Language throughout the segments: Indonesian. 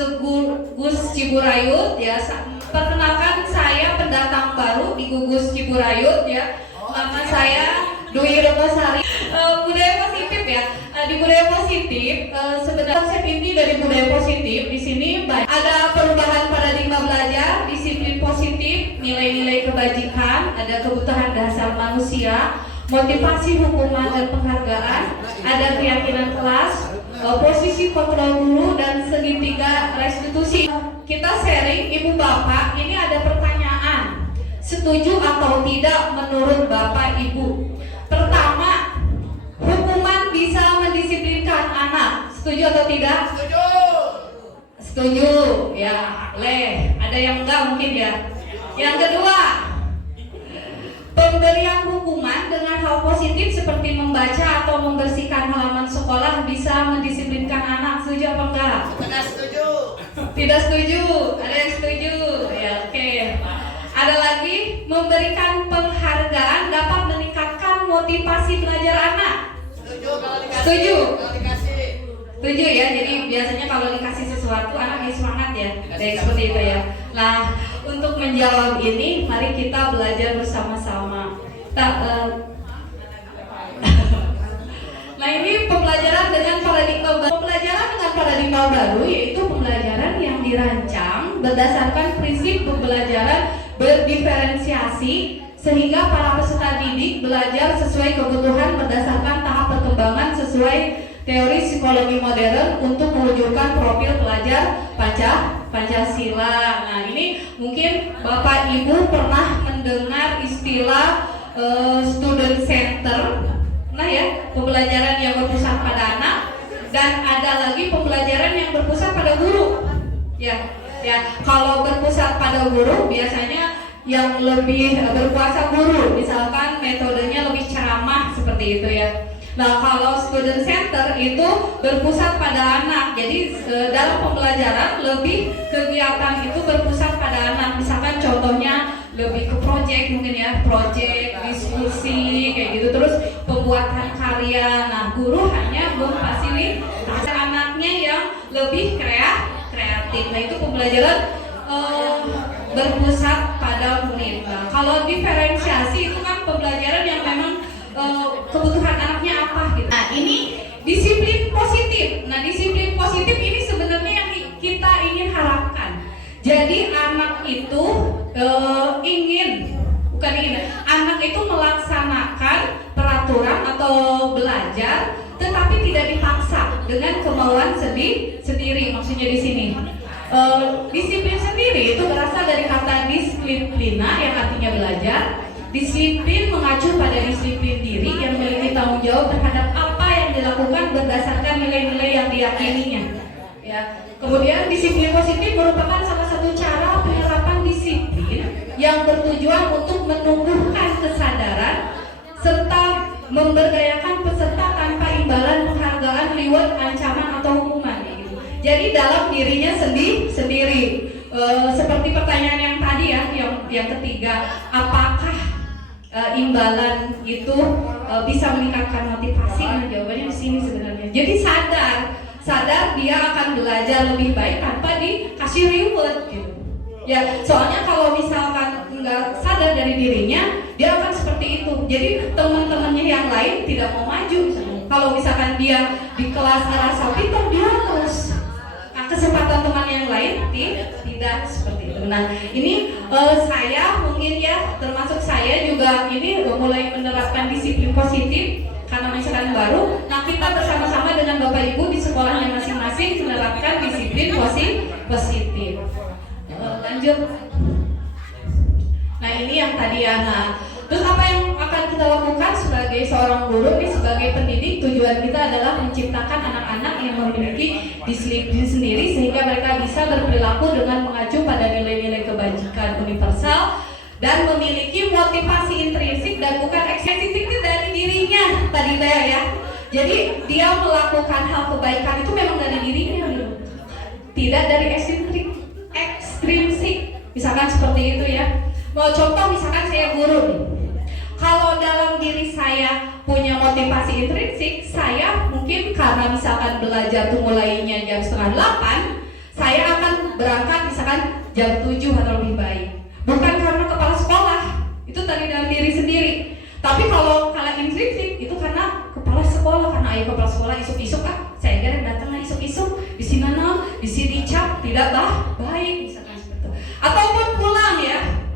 Segugus Ciburayut ya. Perkenalkan, saya pendatang baru di Gugus Ciburayut ya. Nama saya Dwi Rekosari. Budaya positif ya. Di budaya positif sebenarnya konsep inti dari budaya positif di sini ada perubahan paradigma belajar, disiplin positif, nilai-nilai kebajikan, ada kebutuhan dasar manusia, motivasi hukuman dan penghargaan, ada keyakinan kelas, posisi kontrol guru, dan segitiga restitusi. Kita sharing, ibu bapak, ini ada pertanyaan, setuju atau tidak menurut bapak ibu? Pertama, hukuman bisa mendisiplinkan anak, setuju atau tidak? Setuju. Setuju, ya. Ada yang enggak mungkin ya. Yang kedua, pemberian hukuman dengan hal positif seperti membaca atau membersihkan halaman sekolah bisa mendisiplinkan anak, setuju apa enggak? Tidak setuju. Tidak setuju, ada yang setuju. Ya, oke. Ada lagi, memberikan penghargaan dapat meningkatkan motivasi belajar anak. Setuju kalau dikasih. Setuju. Kalau dikasih. Setuju ya, jadi biasanya kalau dikasih sesuatu anak jadi semangat ya, kayak seperti itu ya. Nah, untuk menjawab ini, mari kita belajar bersama-sama. Nah, ini pembelajaran dengan paradigma baru. Pembelajaran dengan paradigma baru yaitu pembelajaran yang dirancang berdasarkan prinsip pembelajaran berdiferensiasi sehingga para peserta didik belajar sesuai kebutuhan berdasarkan tahap perkembangan sesuai teori psikologi modern untuk mewujudkan profil pelajar Pancasila. Nah, ini mungkin Bapak Ibu pernah mendengar istilah student center. Nah ya, pembelajaran yang berpusat pada anak, dan ada lagi pembelajaran yang berpusat pada guru. Ya, kalau berpusat pada guru biasanya yang lebih berkuasa guru, misalkan metodenya lebih ceramah seperti itu ya. Nah, kalau student center itu berpusat pada anak. Jadi dalam pembelajaran lebih kegiatan itu berpusat pada anak. Misalkan contohnya lebih ke project mungkin ya, project, diskusi kayak gitu, terus pembuatan karya. Nah, guru hanya memfasilitasi anaknya yang lebih kreatif. Nah, itu pembelajaran berpusat pada murid. Nah, kalau diferensiasi itu kan pembelajaran yang memang kebutuhan anaknya apa gitu. Nah, ini disiplin positif. Nah, disiplin positif ini sebenarnya yang kita ingin harapkan. Jadi anak itu anak itu melaksanakan peraturan atau belajar, tetapi tidak dipaksa dengan kemauan sendiri. Maksudnya di sini disiplin sendiri itu berasal dari kata disiplina yang artinya belajar. Disiplin mengacu pada disiplin diri yang memiliki tanggung jawab terhadap apa yang dilakukan berdasarkan nilai-nilai yang diyakininya. Ya. Kemudian disiplin positif merupakan salah satu cara penerapan disiplin yang bertujuan untuk menumbuhkan kesadaran serta memberdayakan peserta tanpa imbalan penghargaan, reward, ancaman atau hukuman. Gitu. Jadi dalam dirinya sendiri. Seperti pertanyaan yang tadi ya, yang ketiga, apakah imbalan itu bisa meningkatkan motivasi? Nah, jawabannya di sini sebenarnya. Jadi sadar dia akan belajar lebih baik tanpa dikasih reward gitu. Ya, soalnya kalau misalkan nggak sadar dari dirinya, dia akan seperti itu. Jadi teman-temannya yang lain tidak mau maju. Kalau misalkan dia di kelas ngerasa pintar, dia terus. Nah, kesempatan teman yang lain tidak seperti itu. Nah, ini saya mungkin ya, termasuk saya juga ini mulai menerapkan disiplin positif karena misalkan baru. Nah, kita bersama-sama dengan Bapak Ibu di sekolahnya masing-masing menerapkan disiplin positif. Lanjut. Nah, ini yang tadi ya. Nah, terus apa yang akan kita lakukan sebagai seorang guru nih, sebagai pendidik? Tujuan kita adalah menciptakan anak-anak yang memiliki disiplin sendiri sehingga mereka bisa berperilaku dengan mengacu pada nilai-nilai kebajikan universal dan memiliki motivasi intrinsik dan bukan ekstrinsiknya dari dirinya tadi ya. Jadi dia melakukan hal kebaikan itu memang dari dirinya gitu. Tidak dari ekstrinsik. Misalkan seperti itu ya. Mau contoh misalkan saya guru nih. Kalau dalam diri saya punya motivasi intrinsik, saya mungkin karena misalkan belajar tuh mulainya jam 7:30, saya akan berangkat misalkan jam 7 atau lebih baik. Bukan karena kepala sekolah, itu dari dalam diri sendiri. Tapi kalau intrinsik itu karena kepala sekolah, karena ayah kepala sekolah isuk-isuk saya kira datang isuk-isuk di sini di sini cap tidak baik misalkan seperti itu. Ataupun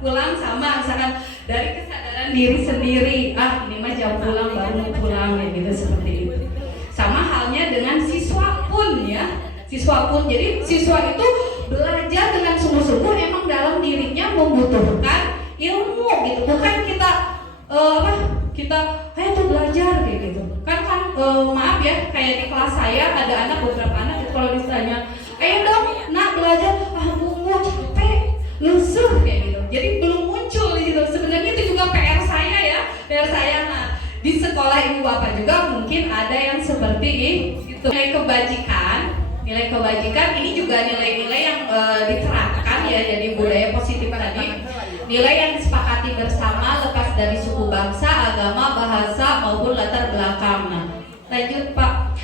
pulang sama misalkan dari kesadaran diri sendiri, ini mah jam pulang baru mau pulang ya gitu seperti itu. Sama halnya dengan siswa pun ya. Jadi siswa itu belajar dengan sungguh-sungguh emang dalam dirinya membutuhkan ilmu gitu. Bukan kita ayo tuh belajar kayak gitu. Kan maaf ya, kayak di kelas saya ada beberapa anak itu kalau ditanya, "Ayo dong, nak belajar." "Tunggu, capek, lusuh," kayak gitu. Jadi belum muncul gitu. Sebenarnya itu juga PR saya ya. PR saya di sekolah ibu bapak juga mungkin ada yang seperti itu. Nilai kebajikan ini juga nilai-nilai yang diterapkan ya, jadi budaya positif tadi. Nilai yang disepakati bersama lepas dari suku bangsa, agama, bahasa maupun latar belakang. Lanjut Pak.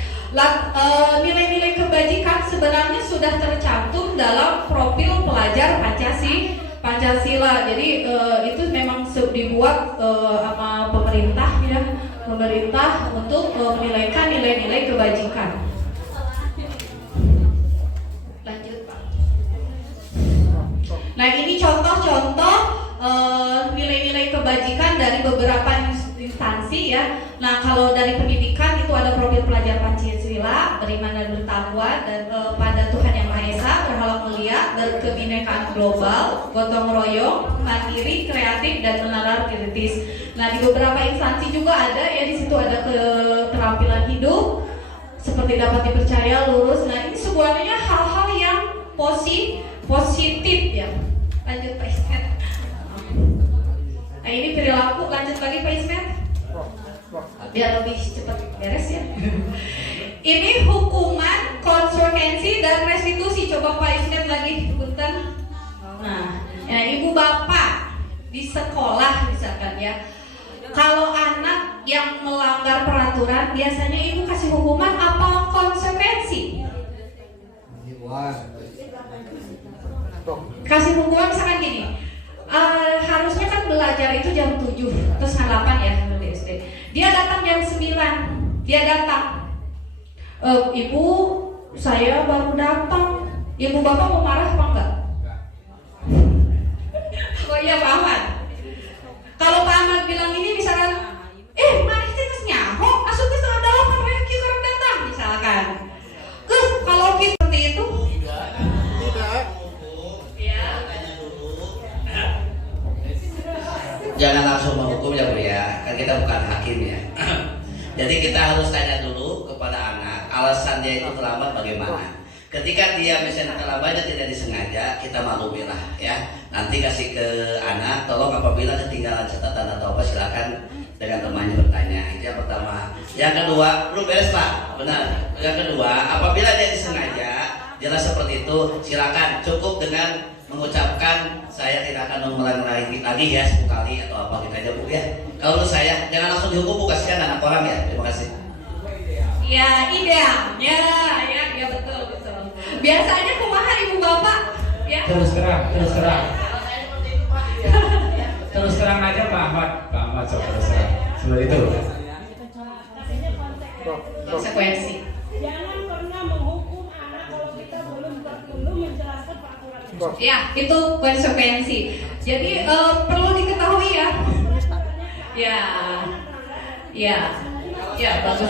Nilai-nilai kebajikan sebenarnya sudah tercantum dalam profil pelajar Pancasila. Jadi itu memang dibuat sama pemerintah untuk menilaikan nilai-nilai kebajikan. Nah, ini contoh-contoh nilai-nilai kebajikan dari beberapa instansi ya. Nah, kalau dari pendidikan itu ada profil pelajar Pancasila, beriman dan bertakwa dan pada Tuhan Yang Maha Esa, berhalal mulia, berkebinekaan global, gotong royong, mandiri, kreatif dan menalar kritis. Nah, di beberapa instansi juga ada ya, di situ ada keterampilan hidup seperti dapat dipercaya, lurus. Nah, ini semuanya hal-hal yang positif ya. Lanjut Pak Ismet. Nah, ini perilaku, lanjut lagi Pak Ismet. Biar lebih cepat beres ya. Ini hukuman, konsekuensi dan restitusi. Coba Pak Ismet lagi punten. Nah, ya, ibu bapak di sekolah misalkan ya. Kalau anak yang melanggar peraturan, biasanya ibu kasih hukuman apa konsekuensi? Kasih hukuman misalkan gini, harusnya kan belajar itu jam 7 terus jam 8 ya di SD. Dia datang jam 9, dia datang, ibu saya baru datang, ibu bapak mau marah apa enggak? Oh iya Pak Ahmad. Kalau Pak Ahmad bilang ini misalkan, mana sih mas nyaho, asup ke setengah 8 reki orang datang misalkan. Kalau kita seperti itu jangan langsung menghukum ya Bu ya, kan kita bukan hakim ya. Jadi kita harus tanya dulu kepada anak alasan dia itu terlambat bagaimana. Ketika dia misalnya terlambat tidak disengaja, kita maklumilah ya. Nanti kasih ke anak, tolong apabila ketinggalan catatan atau apa silakan dengan temannya bertanya. Itu yang pertama. Yang kedua, belum beres Pak, benar. Yang kedua, apabila dia disengaja jelas seperti itu, silakan cukup dengan mengucapkan saya tidak akan mengulangi lagi ya 10 kali atau apa gitu aja Bu ya. Kalau menurut saya jangan langsung dihukum Bu, kasihan anak orang ya. Terima kasih. Ya ideal, ya betul. Biasanya kumaha ibu bapak ya. Terus terang aja Pak Ahmad terus terang. Seperti itu. Konsekuensi. Jangan pernah menghukum anak kalau kita belum menjelaskan peraturan. Ya, itu konsekuensi. Jadi perlu diketahui ya. Ya, bagus.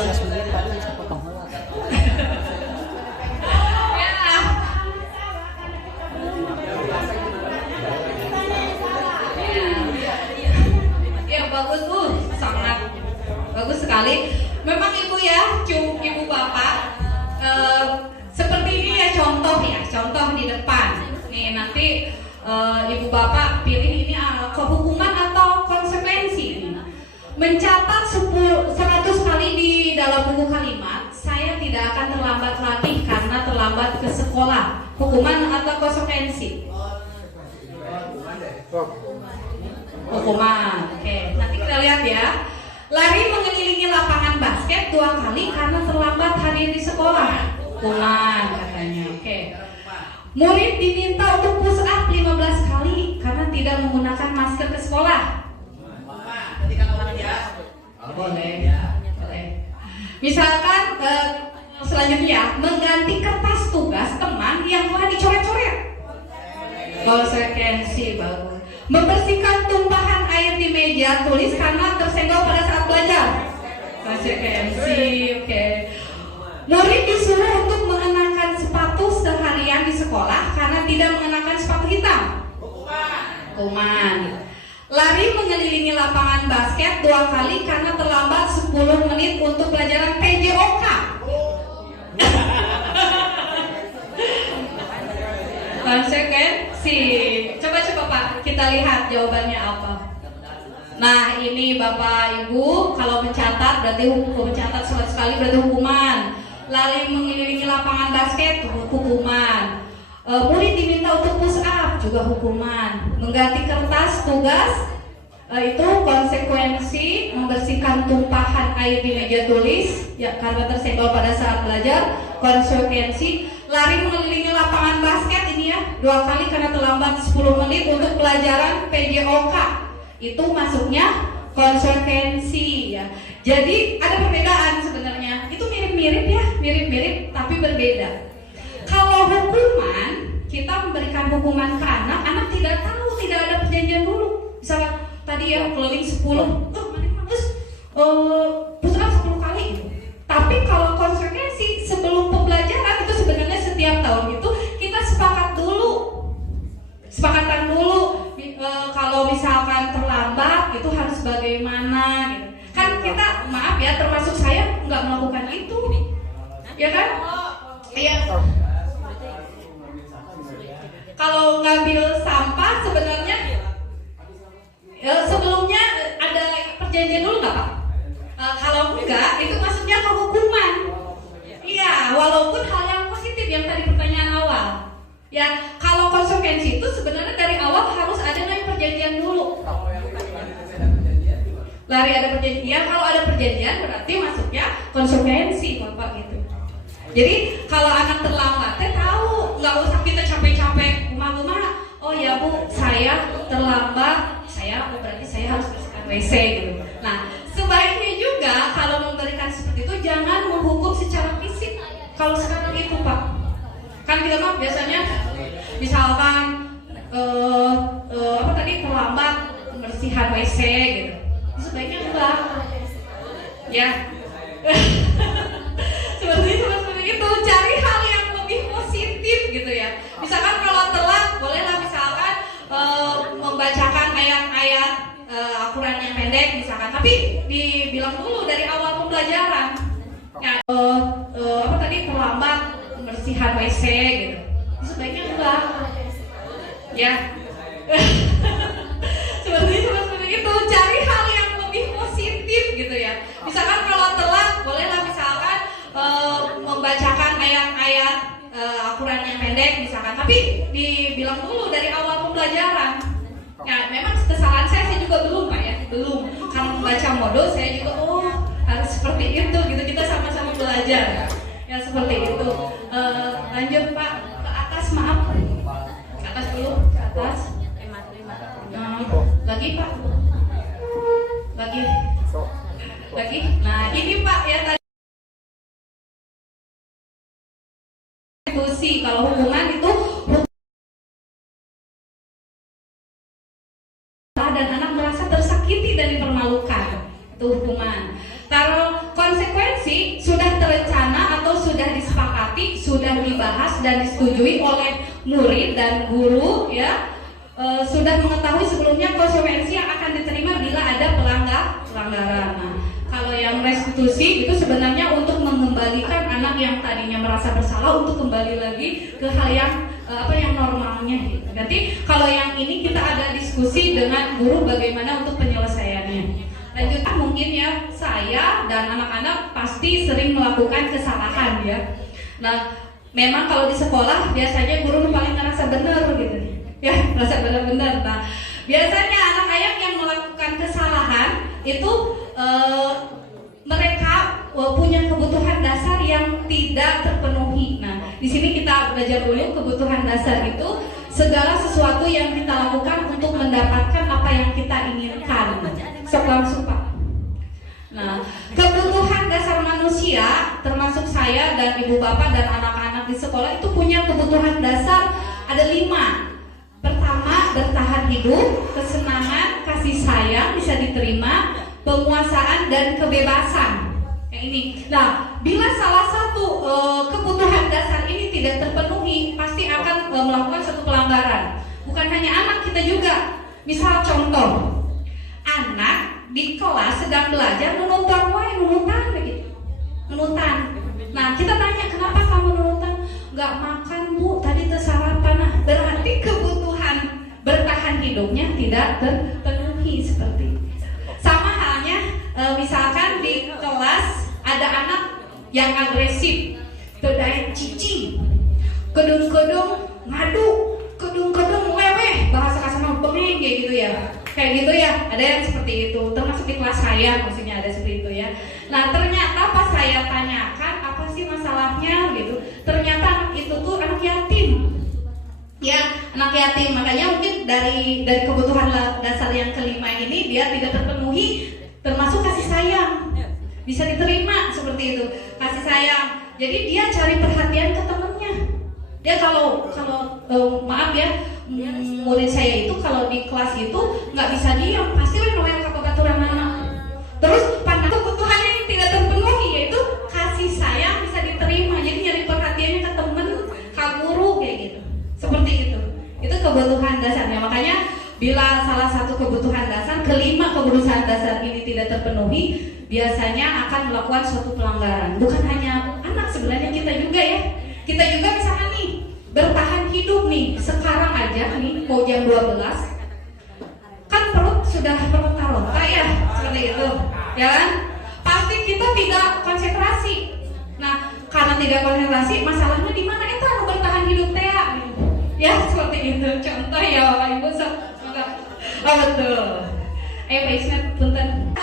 Ya, bagus Bu, sangat bagus sekali. Memang Ibu ya, Ibu Bapak, seperti ini ya contoh di depan. Nih nanti Ibu Bapak pilih ini kehukuman atau konsekuensi. Mencatat 100 kali di dalam buku kalimat, saya tidak akan terlambat lagi karena terlambat ke sekolah. Hukuman atau konsekuensi? Hukuman. Oke, nanti kita lihat ya. Lari mengelilingi lapangan basket 2 kali karena terlambat hadir di sekolah. Hukuman katanya. Oke. Murid diminta untuk push up 15 kali karena tidak menggunakan masker ke sekolah. Mama, ketika kamu ya. Boleh. Boleh. Misalkan selanjutnya mengganti kertas tugas teman yang telah dicoret-coret. Konsekuensi bagus. Membersihkan tumpahan air di meja tulis karena tersenggol pada saat belajar. Konsekuensi, oke. Murid disuruh untuk mengenakan sepatu seharian di sekolah karena tidak mengenakan sepatu hitam. Hukuman. Lari mengelilingi lapangan basket 2 kali karena terlambat 10 menit untuk pelajaran PJOK. Konsekuensi. Coba Pak, kita lihat jawabannya apa. Nah, ini Bapak Ibu kalau mencatat berarti mencatat sekali berarti hukuman. Lari mengelilingi lapangan basket hukuman. Murid diminta untuk push up juga hukuman. Mengganti kertas tugas itu konsekuensi. Membersihkan tumpahan air di meja tulis ya karena tersenggol pada saat belajar konsekuensi. Lari mengelilingi lapangan basket ini ya 2 kali karena terlambat 10 menit untuk pelajaran PJOK itu masuknya konsekuensi ya. Jadi ada perbedaan sebenarnya. Itu mirip-mirip ya, mirip-mirip tapi berbeda. Kalau hukuman, kita memberikan hukuman ke anak, anak tidak tahu, tidak ada perjanjian dulu. Misalkan tadi ya keliling 10, terus push up 10 kali gitu. Tapi kalau konsekuensi sebelum pembelajaran itu sebenarnya setiap tahun itu kita sepakatan dulu. Kalau misalkan terlambat itu harus bagaimana gitu. Kan kita maaf ya termasuk saya nggak melakukan itu, ya kan? Iya. Kalau ngambil sampah sebenarnya sebelumnya ada perjanjian dulu nggak Pak? Kalau enggak itu maksudnya kehukuman. Iya, walaupun hal yang positif yang tadi pertanyaan awal. Ya, kalau konsekuensi itu sebenarnya dari awal harus ada yang perjanjian dulu. Lari ada perjanjian, kalau ada perjanjian berarti masuknya konsekuensi Bapak gitu. Jadi kalau anak terlambat, tahu, nggak usah kita capek-capek, rumah-rumah. Oh ya Bu, saya terlambat, berarti saya harus bersihkan WC gitu. Nah, sebaiknya juga kalau memberikan seperti itu jangan menghukum secara fisik. Kalau sekarang itu Pak, kan kita mah biasanya misalkan terlambat membersihkan WC gitu. Sebaiknya enggak. Ya. seperti itu, cari hal yang lebih positif gitu ya. Misalkan kalau telat, bolehlah misalkan membacakan ayat-ayat Al-Quran yang pendek misalkan, tapi dibilang dulu dari awal pembelajaran. Ya, terlambat membersihkan WC gitu. Sebaiknya enggak. Ya. seperti itu, cari hal yang lebih positif gitu ya. Misalkan kalau telat, bolehlah misalkan membacakan ayat-ayat Al-Quran yang pendek misalkan, tapi dibilang dulu dari awal pembelajaran. Ya, memang kesalahan saya juga belum Pak ya, belum. Karena membaca modul saya juga harus seperti itu gitu, kita sama-sama belajar. Ya seperti itu. Lanjut Pak ke atas, maaf. Ke atas dulu, ke atas. Lagi Pak. Lagi. Nah, ini Pak ya tadi. Kalau hukuman itu dan anak merasa tersakiti dan dipermalukan, itu hukuman. Kalau konsekuensi sudah terencana atau sudah disepakati, sudah dibahas dan disetujui oleh murid dan guru ya, sudah mengetahui sebelumnya konsekuensi yang akan diterima bila ada pelanggaran. Nah, kalau yang restitusi itu sebenarnya untuk mengembalikan anak yang tadinya merasa bersalah untuk kembali lagi ke hal yang yang normalnya gitu. Nanti kalau yang ini kita ada diskusi dengan guru bagaimana untuk penyelesaiannya. Lanjutkan mungkin ya, saya dan anak-anak pasti sering melakukan kesalahan ya. Nah, memang kalau di sekolah biasanya guru paling ngerasa benar gitu. Ya, ngerasa benar-benar. Nah, biasanya anak ayam yang melakukan kesalahan itu mereka punya kebutuhan dasar yang tidak terpenuhi. Nah, di sini kita belajar dulu kebutuhan dasar itu segala sesuatu yang kita lakukan untuk mendapatkan apa yang kita inginkan. Sok langsung Pak. Nah, kebutuhan dasar manusia termasuk saya dan ibu bapak dan anak-anak di sekolah itu punya kebutuhan dasar ada 5. Pertama, bertahan hidup, kesenangan, kasih sayang bisa diterima, penguasaan dan kebebasan. Kayak ini. Nah, bila salah satu kebutuhan dasar ini tidak terpenuhi, pasti akan melakukan satu pelanggaran. Bukan hanya anak, kita juga. Misal contoh, anak di kelas sedang belajar nunutan begitu. Nunutan. Nah, kita tanya, kenapa kamu nunutan? Nggak makan Bu, tadi sarapan. Nah, berarti kebutuhan bertahan hidupnya tidak terpenuhi seperti itu. Sama halnya, misalkan di kelas ada anak yang agresif, terdaya cicing, kedung-kedung ngadu, kedung-kedung leweh, bahasa kasarnya bengeng kayak gitu ya. Kayak gitu ya, ada yang seperti itu, termasuk di kelas saya, maksudnya ada seperti itu ya. Nah, ternyata pas saya tanyakan apa sih masalahnya gitu, ternyata anak itu tuh anak yatim. Ya, anak yatim, makanya mungkin dari kebutuhan dasar yang kelima ini dia tidak terpenuhi, termasuk kasih sayang. Bisa diterima seperti itu, kasih sayang. Jadi dia cari perhatian ke temennya. Dia kalau maaf ya, murid saya itu kalau di kelas itu nggak bisa diam, pasti noel kakak-kakak anak. Terus pada kebutuhannya yang tidak terpenuhi yaitu kasih sayang bisa diterima. Jadi nyari perhatiannya ke temen, ke guru kayak gitu. Seperti itu. Itu kebutuhan dasarnya. Makanya bila salah satu kebutuhan dasar, kelima kebutuhan dasar ini tidak terpenuhi, biasanya akan melakukan suatu pelanggaran. Bukan hanya anak, sebenarnya kita juga ya. Kita juga misalkan nih bertahan hidup nih, sekarang aja nih mau jam 12 kan perut sudah meronta-ronta ya, seperti itu ya kan, pasti kita tidak konsentrasi. Nah, karena tidak konsentrasi, masalahnya di mana? Itu bertahan hidup teh ya, seperti itu contoh ya Bapak Ibu. Oh betul. Pak Ismet, punten.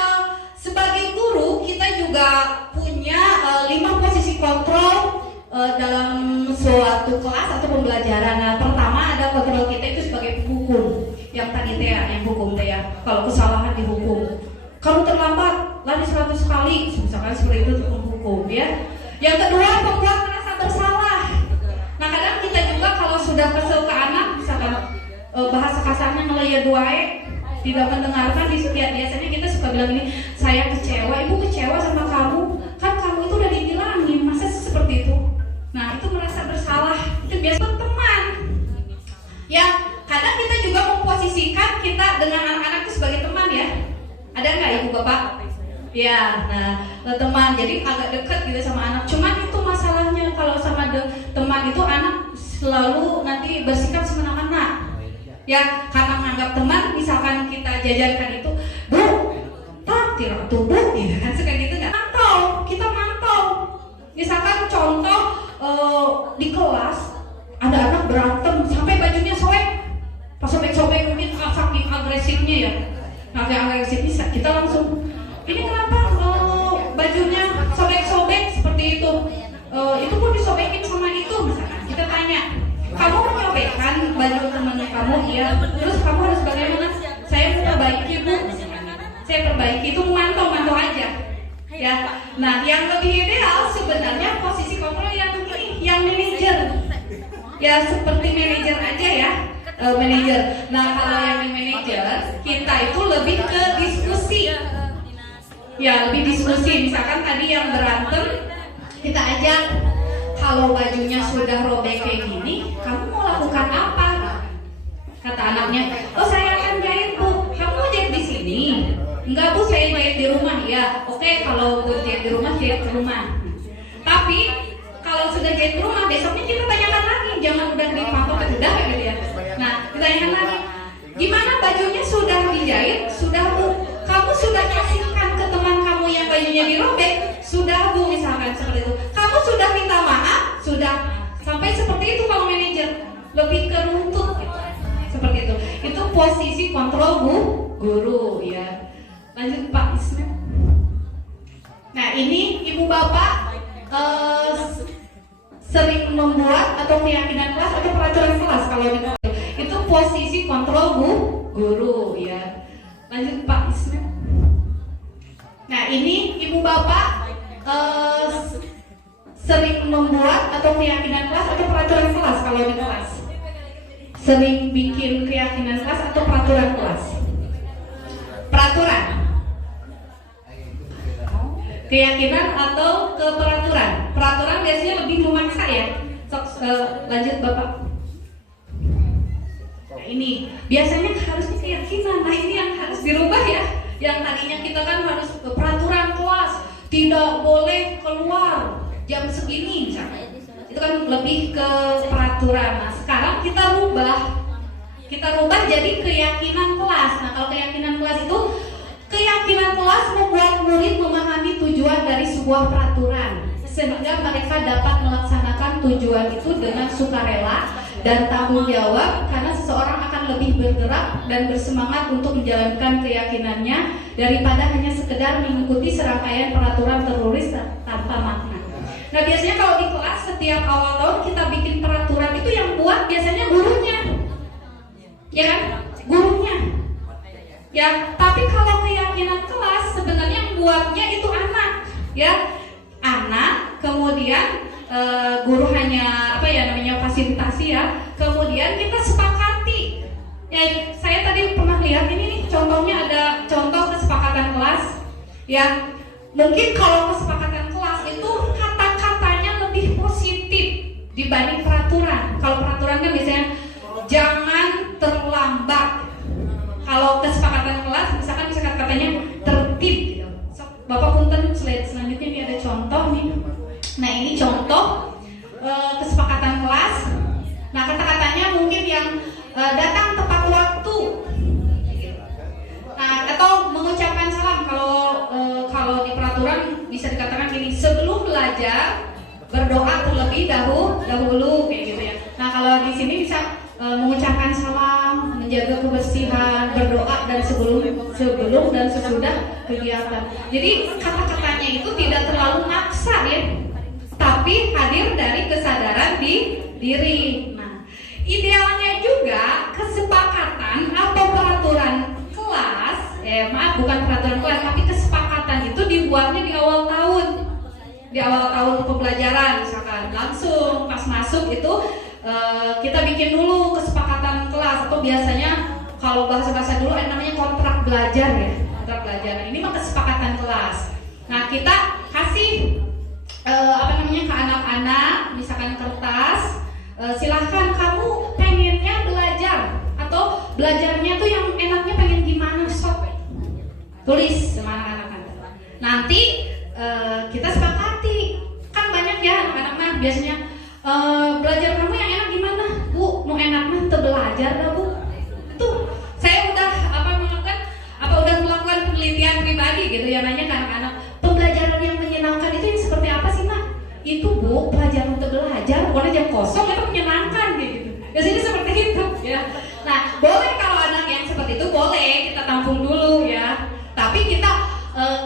Sebagai guru kita juga punya 5 posisi kontrol dalam suatu kelas atau pembelajaran. Nah, pertama ada kontrol kita itu sebagai hukum. Yang tadi teh yang hukum teh ya. Kalau kesalahan dihukum. Kamu terlambat lari 100 kali, misalkan seperti itu hukum ya. Yang kedua, membuat merasa bersalah. Nah, kadang kita juga kalau sudah kesel ke anak, misalkan bahasa kasarnya ngelayar duae, tidak mendengarkan biasanya kita suka bilang ini, saya kecewa, ibu kecewa sama kamu, kan kamu itu udah dibilangin, masa seperti itu. Nah, itu merasa bersalah, itu biasa teman. Ya, kadang kita juga memposisikan kita dengan anak-anak itu sebagai teman ya. Ada nggak ibu bapak? Ya, nah teman, jadi agak dekat gitu sama anak. Cuman itu masalahnya kalau sama teman itu anak selalu nanti bersikap semena-mena. Ya, karena menganggap teman, misalkan kita jajarkan itu, Bu, traktir tuh Bu, gitu kan, suka gitu nggak? Kita mantau. Misalkan contoh di kelas ada anak berantem sampai bajunya sobek, pas sobek-sobek mungkin saking agresifnya ya. Nah, kayak agresif bisa kita langsung, ini kenapa bajunya sobek-sobek seperti itu? Itu pun disobekin sama itu, misalkan kita tanya, kamu menyobekkan baju teman kamu ya, terus kamu harus bagaimana? Saya perbaiki Bu, saya perbaiki, itu mantau aja ya. Nah, yang lebih ideal sebenarnya posisi kontrol yang ini, yang manajer ya, seperti manajer aja ya, manajer. Nah, kalau yang manajer kita itu lebih ke diskusi ya, lebih diskusi. Misalkan tadi yang berantem kita ajak, kalau bajunya sudah robek kayak gini, kamu mau lakukan apa? Kata anaknya, oh saya akan jahit Bu. Kamu jahit di sini? Enggak Bu, saya jahit di rumah. Ya, oke, kalau Bu jahit di rumah, jahit di rumah. Tapi kalau sudah jahit di rumah, besoknya kita tanyakan lagi, jangan udah dipantau udah gitu ya. Nah, ditanyakan lagi, gimana bajunya sudah dijahit? Sudah Bu. Kamu sudah kasihkan ke teman kamu yang bajunya dirobek? Sudah Bu, misalkan seperti itu. Kamu sudah minta maaf? Sudah. Sampai seperti itu kalau manajer, lebih ke runtut gitu. Seperti itu. Itu posisi kontrol guru ya. Lanjut Pak Ismet. Nah, ini Ibu Bapak sering membuat atau keyakinan kelas atau peraturan kelas kalau di itu posisi kontrol guru ya. Lanjut Pak Ismail. Nah ini ibu bapak sering membuat atau keyakinan kelas atau peraturan kelas kalau di kelas. Sering bikin keyakinan kelas atau peraturan kelas. Peraturan. Keyakinan atau keperaturan. Peraturan biasanya lebih memaksa ya. Lanjut Bapak. Nah, ini biasanya harus keyakinan. Nah ini yang harus dirubah ya. Yang tadinya kita kan harus peraturan kelas, tidak boleh keluar jam segini misalnya. Itu kan lebih ke peraturan. Nah sekarang kita rubah jadi keyakinan kelas. Nah kalau keyakinan kelas itu keyakinan kelas membuat murid memahami tujuan dari sebuah peraturan sehingga mereka dapat melaksanakan tujuan itu dengan sukarela dan tanggung jawab karena seseorang akan lebih bergerak dan bersemangat untuk menjalankan keyakinannya daripada hanya sekedar mengikuti serangkaian peraturan tertulis tanpa makna. Nah biasanya kalau di kelas setiap awal tahun kita bikin peraturan itu yang buat biasanya gurunya, ya kan? Gurunya. Ya, tapi kalau keyakinan kelas sebenarnya yang buatnya itu anak, ya, anak. Kemudian guru hanya fasilitasi ya. Kemudian kita sepakati. Ya, saya tadi pernah lihat ini nih contohnya ada contoh kesepakatan kelas. Ya, mungkin kalau kesepakatan kelas itu kata-katanya lebih positif dibanding peraturan. Kalau peraturan kan biasanya jangan terlambat. Kalau kesepakatan kelas, misalkan bisa katanya tertib gitu. So, Bapak punten slide selanjutnya ini ada contoh nih. Nah ini contoh kesepakatan kelas. Nah kata-katanya mungkin yang datang tepat waktu. Nah atau mengucapkan salam. Kalau di peraturan bisa dikatakan gini, sebelum belajar berdoa terlebih dahulu kayak gitu ya. Nah kalau di sini bisa mengucapkan salam, menjaga kebersihan, berdoa dan sebelum dan sesudah kegiatan. Jadi kata-katanya itu tidak terlalu maksa ya, tapi hadir dari kesadaran diri. Nah, idealnya juga kesepakatan atau peraturan kelas, bukan peraturan kelas, tapi kesepakatan itu dibuatnya di awal tahun pembelajaran, misalkan langsung pas masuk itu. Kita bikin dulu kesepakatan kelas atau biasanya kalau bahasa dulu namanya kontrak belajar ya, kontrak belajar. Nah, ini mah kesepakatan kelas. Nah kita kasih ke anak-anak misalkan kertas, silahkan kamu pengennya belajar atau belajarnya tuh yang enaknya pengen gimana sob, tulis sama anak-anak. Nanti kita sepakati kan banyak ya anak-anak mah biasanya. Belajar kamu yang enak gimana? Bu, mau enak mah belajar dah Bu. Tuh, saya udah melakukan penelitian pribadi gitu ya, nanya ke anak-anak, pembelajaran yang menyenangkan itu yang seperti apa sih Mak? Itu Bu, pelajaran untuk belajar, pokoknya jam kosong itu menyenangkan gitu. Biasanya seperti itu ya. Nah, boleh kalau anak yang seperti itu boleh kita tampung dulu ya. Tapi kita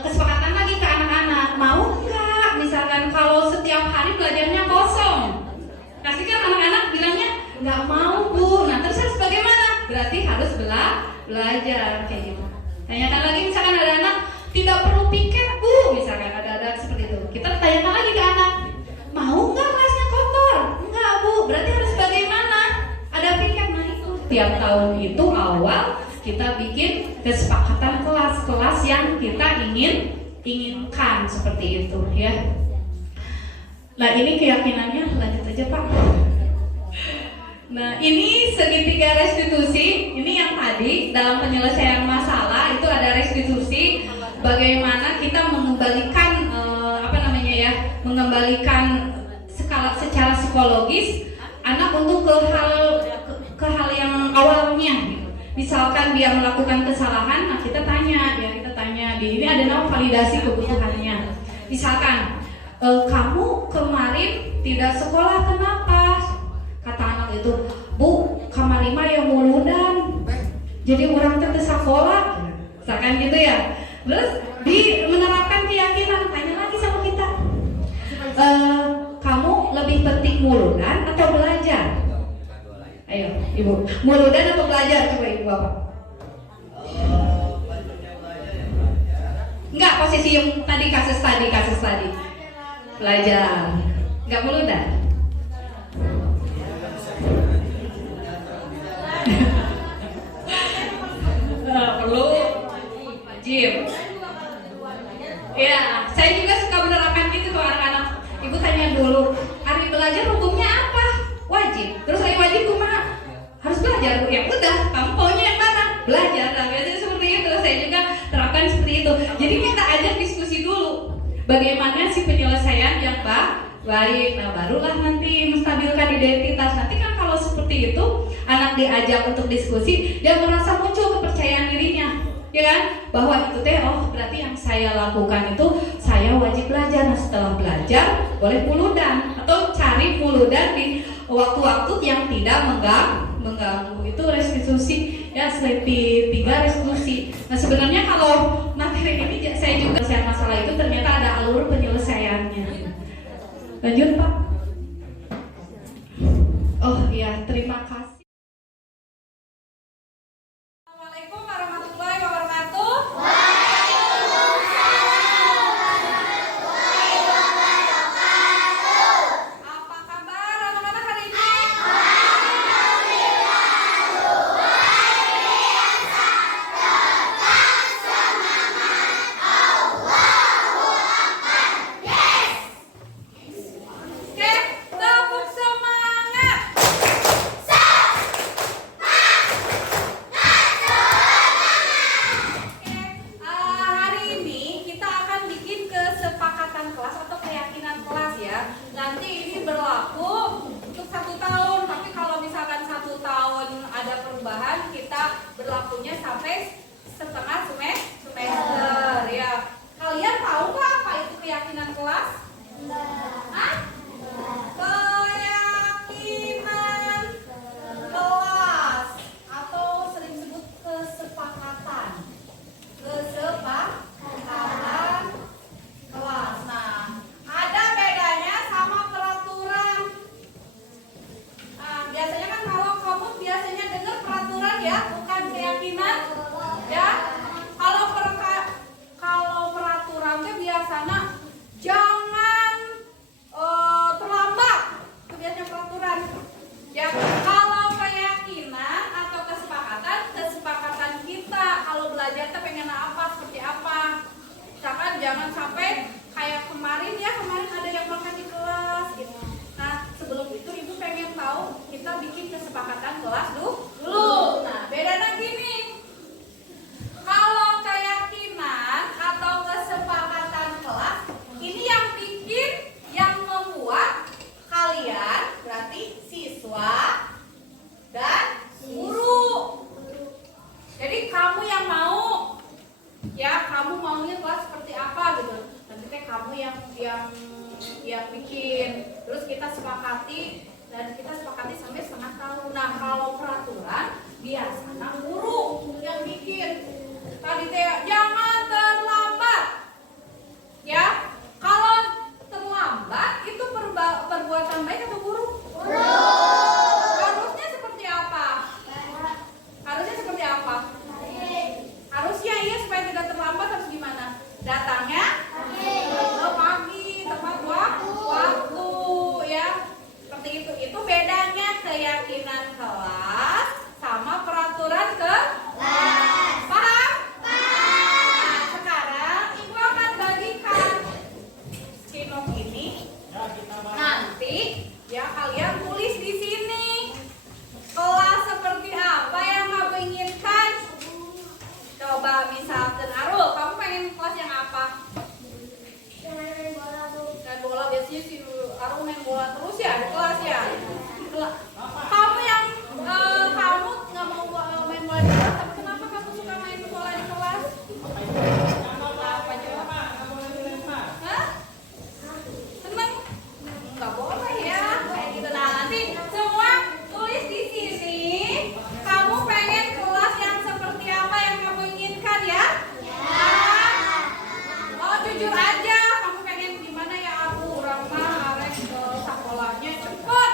kesepakatan lagi ke anak-anak, mau nggak? Misalkan kalau setiap hari belajarnya kosong. Pasti kan anak-anak bilangnya nggak mau Bu. Nah terus harus bagaimana? Berarti harus belajar kayak gitu. Tanyakan lagi misalkan ada anak tidak perlu piket Bu, misalkan ada seperti itu. Kita tanyakan lagi ke anak, mau nggak kelasnya kotor? Nggak Bu. Berarti harus bagaimana? Ada piket. Nah itu tiap tahun itu awal kita bikin kesepakatan kelas yang kita inginkan seperti itu ya. Nah ini keyakinannya, lanjut aja Pak. Nah ini segitiga restitusi. Ini yang tadi dalam penyelesaian masalah itu ada restitusi. Bagaimana kita mengembalikan mengembalikan secara psikologis anak untuk ke hal yang awalnya. Misalkan dia melakukan kesalahan, nah kita tanya di ini ada nama validasi kebutuhannya. Misalkan kamu kemarin tidak sekolah kenapa? Kata anak itu, Bu, kamar 5 yang muludan. Jadi orang teh sekolah. Misalkan gitu ya. Terus menerapkan keyakinan, tanya lagi sama kita. Kamu lebih penting Ibu, muludan atau belajar coba Ibu Bapak? Enggak, posisi yang tadi kasus tadi. Belajar. Enggak muludan. Perlu wajib. Ya, saya juga suka menerapkan gitu ke anak-anak. Ibu tanya dulu, hari belajar hukumnya apa? Wajib. Terus hari wajib kumaha? Harus belajar. Ya udah, kamu maunya yang mana? Belajar. Nah, biasanya seperti itu. Saya juga terapkan seperti itu. Jadi kita ajak diskusi dulu. Bagaimana sih penyelesaian yang baik? Nah, barulah nanti menstabilkan identitas. Nanti kan kalau seperti itu, anak diajak untuk diskusi, dia merasa muncul kepercayaan dirinya. Ya kan? Bahwa itu teh, oh berarti yang saya lakukan itu saya wajib belajar. Nah, setelah belajar boleh puludan atau cari puludan di waktu-waktu yang tidak mengganggu. Itu restitusi ya, slepi 3 restitusi. Nah, sebenarnya kalau materi ini saya juga share masalah itu ternyata ada alur penyelesaiannya. Lanjut Pak. Oh iya, terima kasih. Assalamualaikum warahmatullahi wabarakatuh. Apa kabar anak-anak hari ini? Oke, tepuk semangat. Oke, hari ini kita akan bikin kesepakatan kelas atau keyakinan kelas ya. Nanti ini berlaku untuk 1 tahun, tapi kalau misalkan 1 tahun ada perubahan, kita berlakunya sampai setengah semester ya. Kalian tahu nggak apa itu keyakinan kelas? Hah? Keyakinan kelas atau sering disebut kesepakatan. Kesepakatan kelas. Nah, ada bedanya sama peraturan. Nah, biasanya kan kalau kamu biasanya dengar peraturan ya, bukan keyakinan ya. Kalau peraturan itu biasanya jangan terlambat. Itu biasanya peraturan. Ya, kalau keyakinan atau kesepakatan kita kalau belajar kita pengen apa, seperti apa. Misalkan jangan sampai kayak kemarin ada yang makan di kelas gitu. Nah, sebelum itu Ibu pengen tahu kita bikin kesepakatan kelas dulu. Nah, bedanya gini. Kalau keyakinan atau kesepakatan kelas, ini yang bikin, yang membuat kalian berarti siswa dan guru. Jadi kamu yang mau, ya kamu maunya kelas seperti apa gitu. Nanti teh kamu yang bikin. Terus kita sepakati sampai setengah tahun. Nah, kalau peraturan biasanya guru yang bikin. Tadi teh jangan terlambat. Ya, kalau terlambat itu perbuatan baik atau buruk? Harusnya seperti apa? Harusnya iya, supaya tidak terlambat harus gimana? Datangnya pagi, tepat waktu ya. Seperti itu. Itu bedanya keyakinan kelas sama peraturan kelas. Paham? Nah, sekarang Ibu akan bagikan sinop ini. Nanti ya kalian tulis di sini kelas seperti apa yang kamu inginkan. Coba misalkan Arul, kamu pengen kelas yang apa? Main bola biasanya si Arul main bola terus ya di kelas ya. Kamu yang kamu nggak mau main bola di kelas, tapi kenapa kamu suka main bola di kelas? Apa coba? Hah? Seneng? Nggak boleh ya kayak gitu. Nah, nanti semua tulis di sini kamu pengen kelas yang seperti apa yang kamu inginkan ya? Oh, jujur aja kamu pengen gimana ya? Aku Rama arek sekolahnya cepet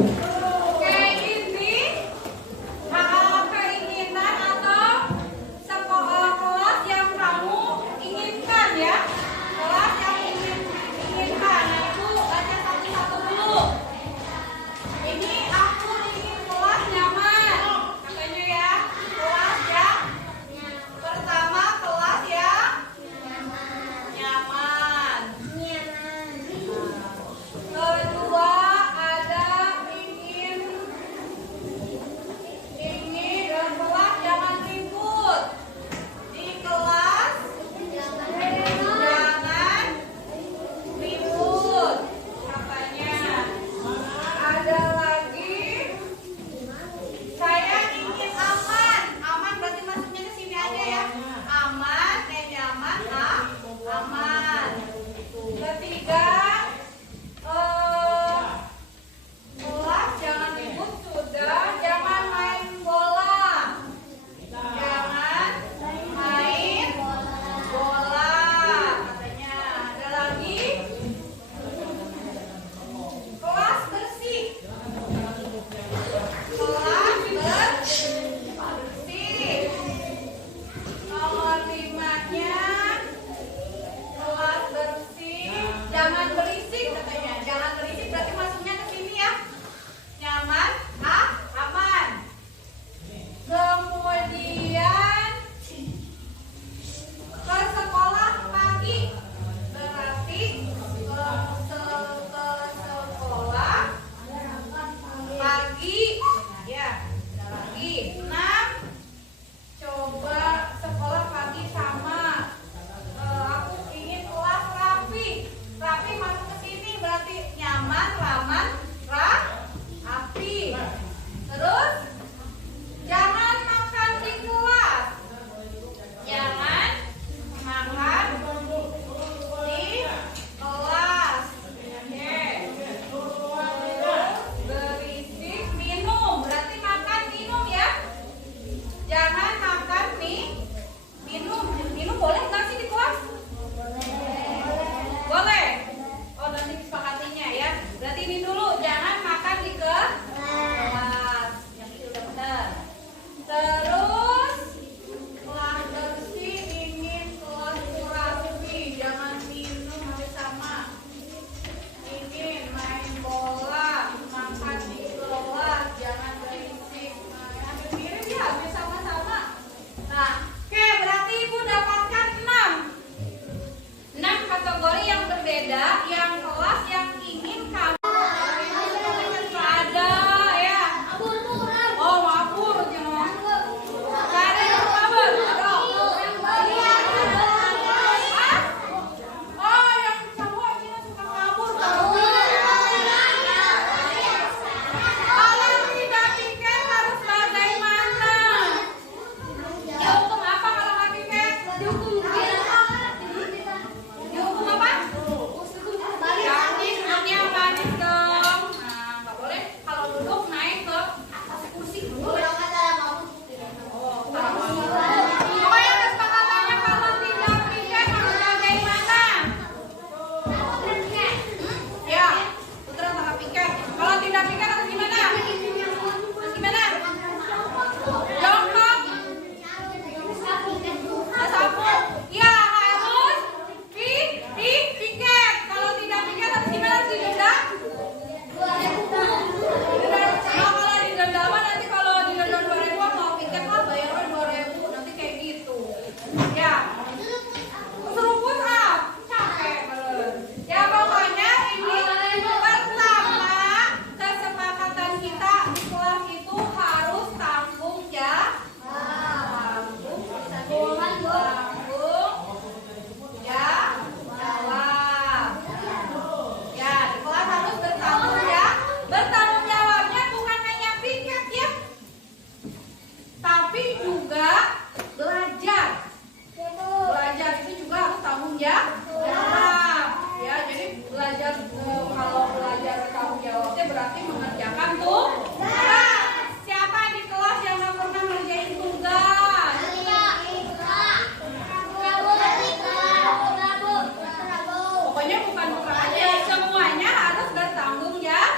Oke, ini keinginan atau sekolah kelas yang kamu inginkan ya. Kelas yang inginkan. Nah, Ibu baca satu-satu dulu. Ini aku ingin kelas nyaman. Katanya ya, kelas ya. Pertama kelas ya nyaman. Kedua ada ingin kelas jangan ribut. Di kelas jangan ribut katanya. Ada lagi saya ingin aman. Aman berarti maksudnya ke sini aja ya. Aman, nyaman, aman. Ketiga kelas jangan ribut sudah, jangan main bola. Jangan main bola katanya. Ada lagi kelas bersih. Kelas bersih. Nomor 5-nya kelas bersih, jangan berisik katanya. Jangan berisik berarti maksudnya ke sini ya. Nyaman, aman. Kemudian ke sekolah pagi. Berarti ke sekolah pagi. Ya, ada lagi. 6. Coba sekolah pagi sama. Aku ingin kelas rapi. Rapi masuk ke sini berarti nyaman, rapi. Terus jangan makan di kelas. Jangan makan di kelas. Oke. Terus berisik, minum. Berarti makan minum ya. Jangan makan minum. Minum boleh nggak sih di kelas? Boleh. Oh, nanti disepakatinya ya. Berarti ini dulu, jangan makan di kelas. Yang itu udah benar. Terus kelas bersih, ingin kelas rapi. Jangan minum harus sama. Ingin main bola, makan di kelas, jangan berisik. Nah, hampir mirip ya, hampir sama-sama. Nah, oke, berarti Ibu dapatkan 6 kategori yang berbeda, yang kelas yang ingin kamu. Ada ya. Oh, mabur jangan. Gak ada yang mabur. Oh, yang cowok ini suka kabur. Kalau tidak tiket harus bagaimana? Dihukum apa kalau nggak tiket? Dihukum apa? Jangan manis dong. Nah, nggak boleh. Kalau duduk naik ke atas kursi. Boleh. Oh, pokoknya kesepakatannya kalau tidak tiket harus bagaimana? Ya, putra tangkap piket. Kalau tidak piket harus gimana? Gimana? Jongkok. Sapu. Ya, harus piket. Kalau tidak piket harus gimana? Harus didenda? Kalau didenda mah nanti kalau didenda 2.000 mau piket lah bayarnya 2.000. Nanti kayak gitu. Ya. Seruput capek banget. Ya pokoknya ini pertama kesepakatan kita di kelas itu harus tanggung jawab. Ya, di kelas harus bertanggung jawab. Bertanggung jawabnya bukan hanya piket ya, tapi juga belajar. Belajar itu juga harus tanggung jawab. Ya, jadi belajar kalau belajar tanggung jawabnya berarti mengerjakan tugas. Siapa di kelas yang nggak pernah ngerjain tugas? Pokoknya bukan aja, semuanya harus bertanggung jawab.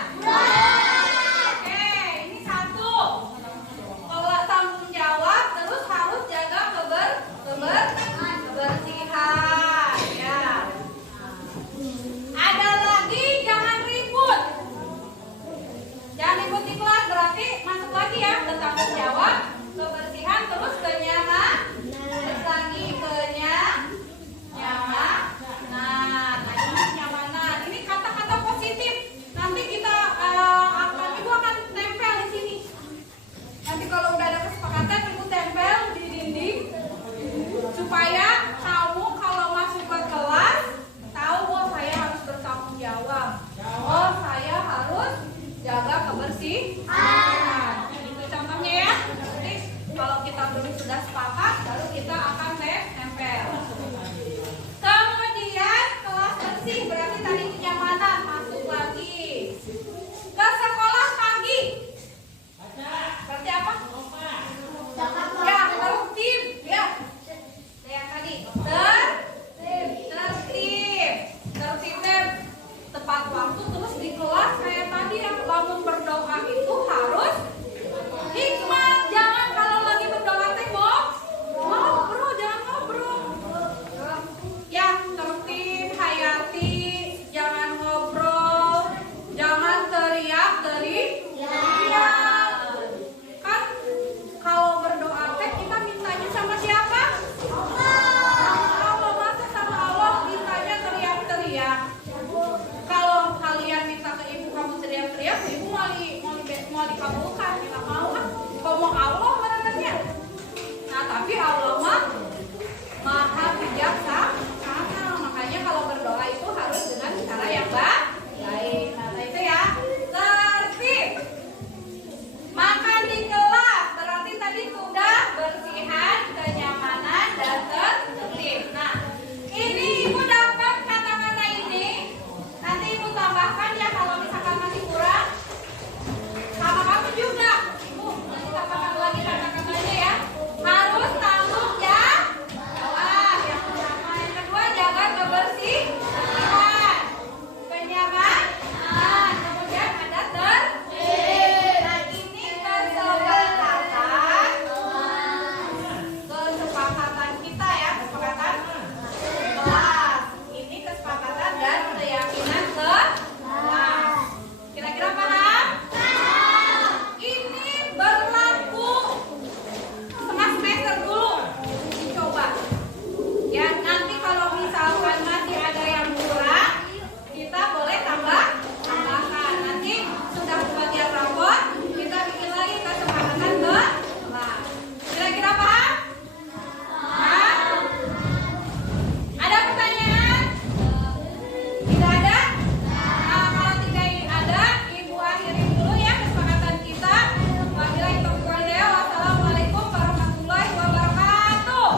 Oh, saya harus jaga kebersihan. Itu contohnya ya. Jadi kalau kita belum sudah sepakat, baru kita akan tempel. Kemudian kelas bersih berarti tadi kenyamanan, masuk lagi ke sekolah pagi. Berarti apa? Ya, tertib ya. Yang tadi tertib tepat waktu, terus di kelas kayak tadi yang bangun berdoa itu harus hikmat. Jangan kalau lagi berdoa teh ngobrol, jangan ngobrol. Yang tertib, hayati, jangan ngobrol, jangan teriak. Kan kalau berdoa teh kita mintanya sama siapa? Allah. Masa sama Allah mintanya teriak-teriak? Kalau kalian minta ke ibu kamu teriak-teriak, ibu mau dikabulkan, kita mau kan? Kalau mau Allah menangannya. Nah, tapi Allah mah maha bijaksana. Makanya kalau berdoa itu harus dengan cara yang baik. Nah, itu ya. Tertib. Makan di kelas berarti tadi sudah bersihan, kenyamanan, dan tertib. Nah, ini ibu dapat kata-kata ini. Nanti ibu tambahkan ya kalau misalkan masih kurang. Sama kamu juga, ibu nanti tambahkan lagi kata-katanya ya. Harus tanggung jawab. Yang pertama, yang kedua jaga kebersihan, kenyamanan, kemudian ada tertib. Nah, ini kesepakatan kita ya, kesepakatan kelas. Ini kesepakatan dan keyakinan kelas. Kira-kira paham? Ini berlaku setengah semester dulu. Coba. Ya, nanti kalau misalkan masih ada yang kurang, kita boleh tambahkan. Nanti sudah kebagian rapor, kita bikin lagi kesepakatan kelas. Kira-kira paham? Paham? Ada pertanyaan? Tidak ada? Nah, kalau tidak ada, ibu akhirin dulu ya kesepakatan kita. Wabillahi taufiq wal hidayah. Wassalamualaikum warahmatullahi wabarakatuh.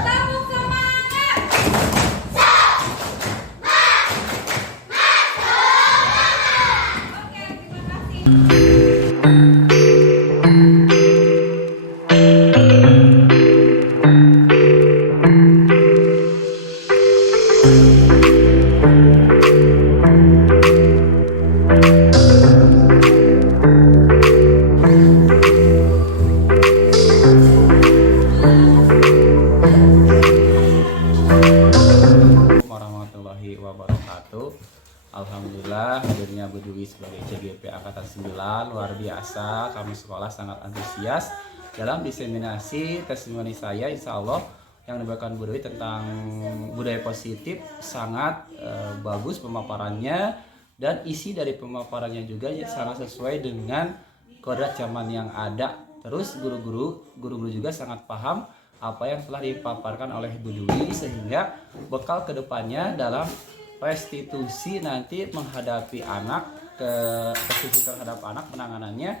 Tepuk semangat. Oke, terima kasih. Warahmatullahi wabarakatuh. Alhamdulillah hadirnya Bu Dwi sebagai CGP Angkatan 9 luar biasa. Kami sekolah sangat antusias dalam diseminasi testimoni saya, insya Allah yang diberikan Bu Dwi tentang budaya positif sangat bagus pemaparannya, dan isi dari pemaparannya juga sangat sesuai dengan kodrat zaman yang ada. Terus guru-guru juga sangat paham apa yang telah dipaparkan oleh Bu Dwi, sehingga bekal kedepannya dalam restitusi nanti menghadapi anak, restitusi terhadap anak, penanganannya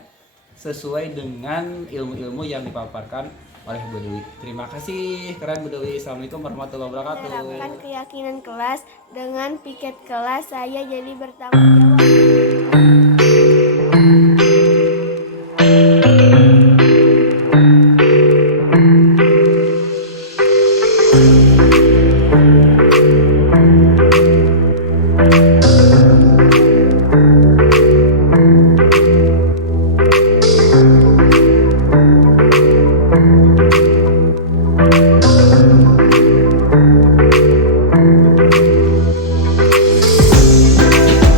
sesuai dengan ilmu-ilmu yang dipaparkan oleh Bu Dwi. Terima kasih, keren Bu Dwi. Assalamualaikum warahmatullahi wabarakatuh. Menerapkan keyakinan kelas dengan piket kelas, saya jadi bertanggung jawab.